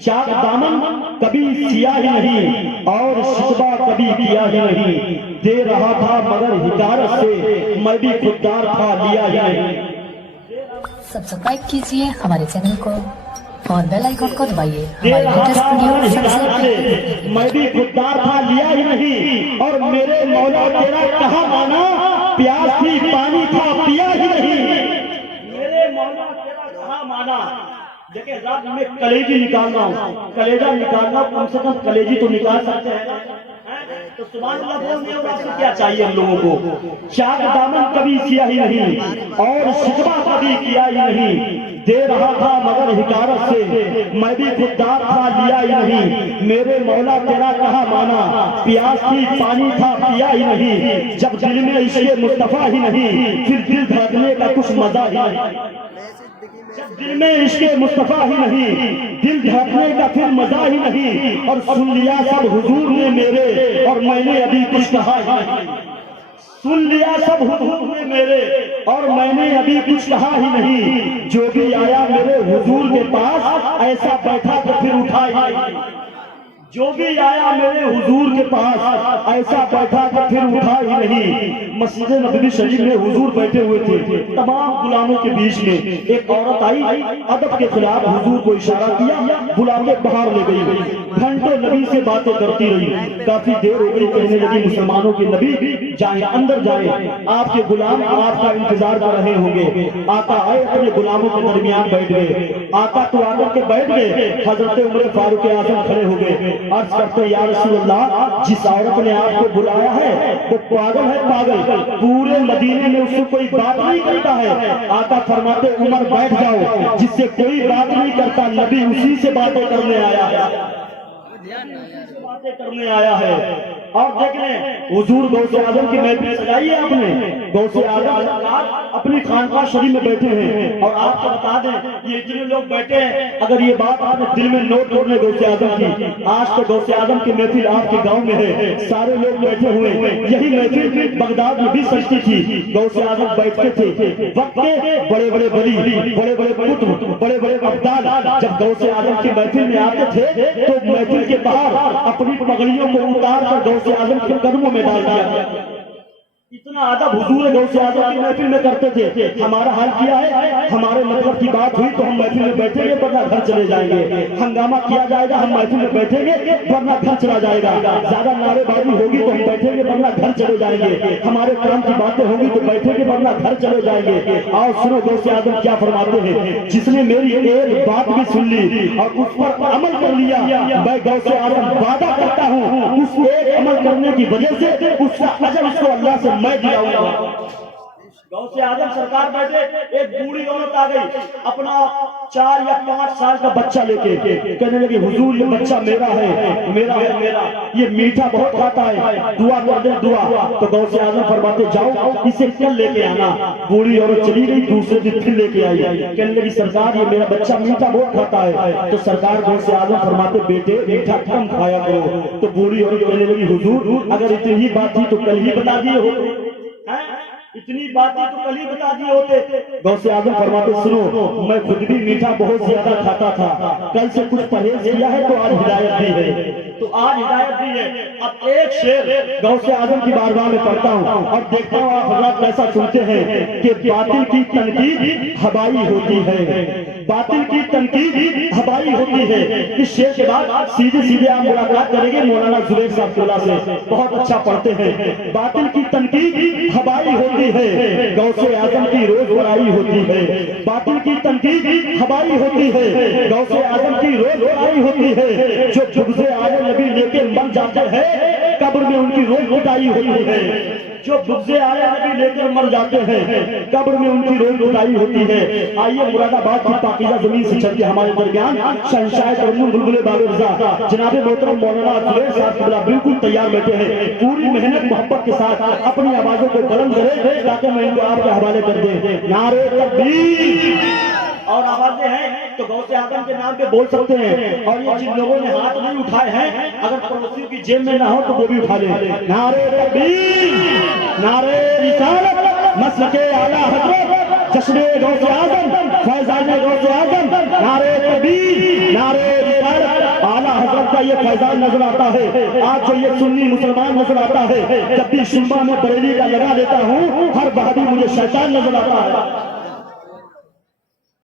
چاک دامن کبھی سیاہ ہی نہیں اور شکوہ کبھی کیا ہی نہیں، دے رہا تھا مگر حکارت سے میں بھی خوددار تھا لیا ہی نہیں۔ سبسکرائب کیجئے ہمارے چینل کو اور بیل آئیکن کو دبائیے دے ہماری رہا لیٹسٹ تھا ویڈیو مگر سب سے حکارت سے میں بھی خوددار تھا لیا ہی نہیں، اور میرے مولا تیرا کہاں مانا پیاس تھی پانی تھا پیا ہی نہیں، میرے مولا تیرا کہاں مانا۔ دیکھیں رات میں کلیجی نکالنا ہوں، کلیجہ نکالنا کم سے کم کلیجی تو نکال سکتے ہیں تو سبحان اللہ بولنے اور آپ سے کیا چاہیے ہم لوگوں کو۔ چاک دامن کبھی سیاہی نہیں اور شکوہ کبھی کیا ہی نہیں، دے رہا تھا مگر حکارت سے میں بھی خوددار تھا لیا ہی نہیں، میرے مولا تیرا کہاں مانا پیاس تھی پانی تھا پیا ہی نہیں، جب دل میں عشق مصطفیٰ ہی نہیں پھر دل دھڑکنے کا کچھ مزہ ہی نہیں، جب دل میں عشق مصطفیٰ ہی نہیں دل دھڑکنے کا پھر مزہ ہی نہیں، اور سن لیا سب حضور نے میرے اور میں نے ابھی کچھ کہا ہی نہیں، سن لیا سب حضور نے میرے اور میں نے ابھی کچھ کہا ہی نہیں، جو بھی آیا میرے حضور کے پاس ایسا بیٹھا تو پھر اٹھا ہی نہیں، جو بھی آیا میرے حضور کے پاس ایسا بیٹھا کہ پھر اٹھا ہی نہیں۔ مسجد نبوی شریف میں حضور بیٹھے ہوئے تھے، تمام غلاموں کے بیچ میں ایک عورت آئی، ادب کے خلاف حضور کو اشارہ کیا، بلا کے باہر لے گئی، گھنٹوں نبی سے باتیں کرتی رہی، کافی دیر ہو گئی، کہنے لگی مسلمانوں کے نبی جائیں اندر جائیں، آپ کے غلام آپ کا انتظار کر رہے ہوں گے۔ آقا آئے اپنے غلاموں کے درمیان بیٹھ گئے، آقا تو آ کر کے بیٹھ گئے، حضرت عمر فاروق اعظم کھڑے ہو گئے، عرض کرتے یا رسول اللہ جس عورت نے آپ کو بلایا ہے وہ پاگل ہے، پاگل پورے مدینے میں اس سے کوئی بات نہیں کرتا ہے۔ آقا فرماتے عمر بیٹھ جاؤ، جس سے کوئی بات نہیں کرتا نبی اسی سے باتیں کرنے آیا ہے، باتیں کرنے آیا ہے۔ اور دیکھ لیں حضور غوث اعظم کی محفل سجائی ہے آپ نے، غوث اعظم اپنی خانقاہ شریف میں بیٹھے ہیں، اور آپ کو بتا دیں یہ اتنے لوگ بیٹھے ہیں، اگر یہ بات آپ نے دل میں نوٹ کر لیں غوث اعظم کی، آج تو غوث اعظم کی محفل آپ کے گاؤں میں ہے، سارے لوگ بیٹھے ہوئے ہیں، یہی محفل بغداد میں بھی سجتی تھی، غوث اعظم بیٹھتے تھے، وقت کے بڑے بڑے ولی، بڑے بڑے قطب، بڑے بڑے ابدال جب غوث اعظم کی محفل میں آتے تھے تو محفل کے باہر اپنی پگڑیوں کو اتار کر غوث اعظم کے قدموں میں ڈال دیا، اتنا ادب حضور غوث اعظم کی محفل میں کرتے تھے۔ ہمارا حال کیا ہے، ہمارے مطلب کی بات ہوئی تو ہم محفل میں بیٹھیں گے ورنہ گھر چلے جائیں گے، ہنگامہ کیا جائے گا ہم محفل میں بیٹھیں گے ورنہ گھر چلا جائے گا، زیادہ نعرے بازی ہوگی تو ہم بیٹھیں گے ورنہ گھر چلے جائیں گے، ہمارے کام کی باتیں ہوگی تو بیٹھیں گے ورنہ گھر چلے جائیں گے۔ آؤ سنو غوث اعظم کیا فرماتے ہیں، جس نے میری ایک بات بھی سن لی اور اس پر عمل کر لیا، میں غوث اعظم وعدہ کرتا ہوں اس ایک عمل کرنے کی وجہ سے اس کا اجر اس کو اللہ سے میں دلاؤں گا۔ غوث اعظم سرکار بیٹھے، ایک بوڑھی عورت آ گئی اپنا 4 یا 5 سال کا بچہ لے کے، کہنے لگی حضور یہ بچہ میرا ہے، میرا ہے، میرا، یہ میٹھا بہت کھاتا ہے، دعا کر دیں دعا۔ تو غوث اعظم فرماتے جاؤ اسے کل لے کے آنا۔ بوڑھی عورت چلی گئی، دوسرے دن پھر لے کے آئی، کہنے لگی سرکار یہ میرا بچہ میٹھا بہت کھاتا ہے۔ تو سرکار غوث اعظم فرماتے بیٹے میٹھا کم کھایا کرو۔ تو بوڑھی عورت کہنے لگی حضور اگر اتنی بات تھی تو کل ہی بتا دیے ہو، اتنی باتیں تو کل ہی بتا دیے ہوتے۔ غوث اعظم فرماتے سنو میں خود بھی میٹھا بہت زیادہ کھاتا تھا، کل سے کچھ پرہیز کیا ہے تو آج ہدایت بھی ہے، تو آج ہدایت بھی ہے۔ اب ایک شعر غوث اعظم کی بارگاہ میں پڑھتا ہوں اور دیکھتا ہوں آپ حضرات کیسا سنتے ہیں کہ باطل کی تنقید ہوائی ہوتی ہے، باطل کی تنقید ہوائی ہوتی ہے۔ اس شعر کے بعد سیدھے سیدھے آپ ملاقات کریں گے مولانا زبیر صاحب ٹولہ سے، بہت اچھا پڑھتے ہیں۔ باطل کی تنقید ہوائی ہوتی ہے، غوث اعظم کی روز بڑائی ہوتی ہے، باطل کی تنقید ہوائی ہوتی ہے، غوث اعظم کی روز بڑائی ہوتی ہے، جو بغض آل نبی لے کے مر جاتے ہیں قبر میں ان کی روز پٹائی ہوتی ہے، جو بغض آل نبی لے کر مر جاتے ہیں قبر میں ان کی روز پٹائی ہوتی ہے۔ آئیے مراد آباد کی پاکیزہ زمین سے چل کے ہمارے درمیان شہنشاہ ترنم بلبل باغ رضا جناب محترم مولانا زبیر صاحب ٹولہ بالکل تیار بیٹھے ہیں، پوری محنت محبت کے ساتھ اپنی آوازوں کو بلند کرے تاکہ میں ان کو آپ کے حوالے کر دیں۔ نعرہ تکبیر، اور آوازیں ہیں تو غوث اعظم کے نام پہ بول سکتے ہیں، اور یہ جن لوگوں نے ہاتھ نہیں اٹھائے ہیں اگر پڑوسیوں کی جیب میں نہ ہو تو وہ بھی اٹھا لیں۔ نعرہ تکبیر، نعرہ رسالت، مسلک اعلیٰ حضرت، جشن غوث اعظم، فیضان غوث اعظم، نعرہ تکبیر، نعرہ رسالت۔ کا یہ فیضان نظر آتا ہے، آج جو یہ سنی مسلمان نظر آتا ہے، جب بھی شمبا میں بریلی کا لگا لیتا ہوں ہر بہادی مجھے شیطان نظر آتا ہے۔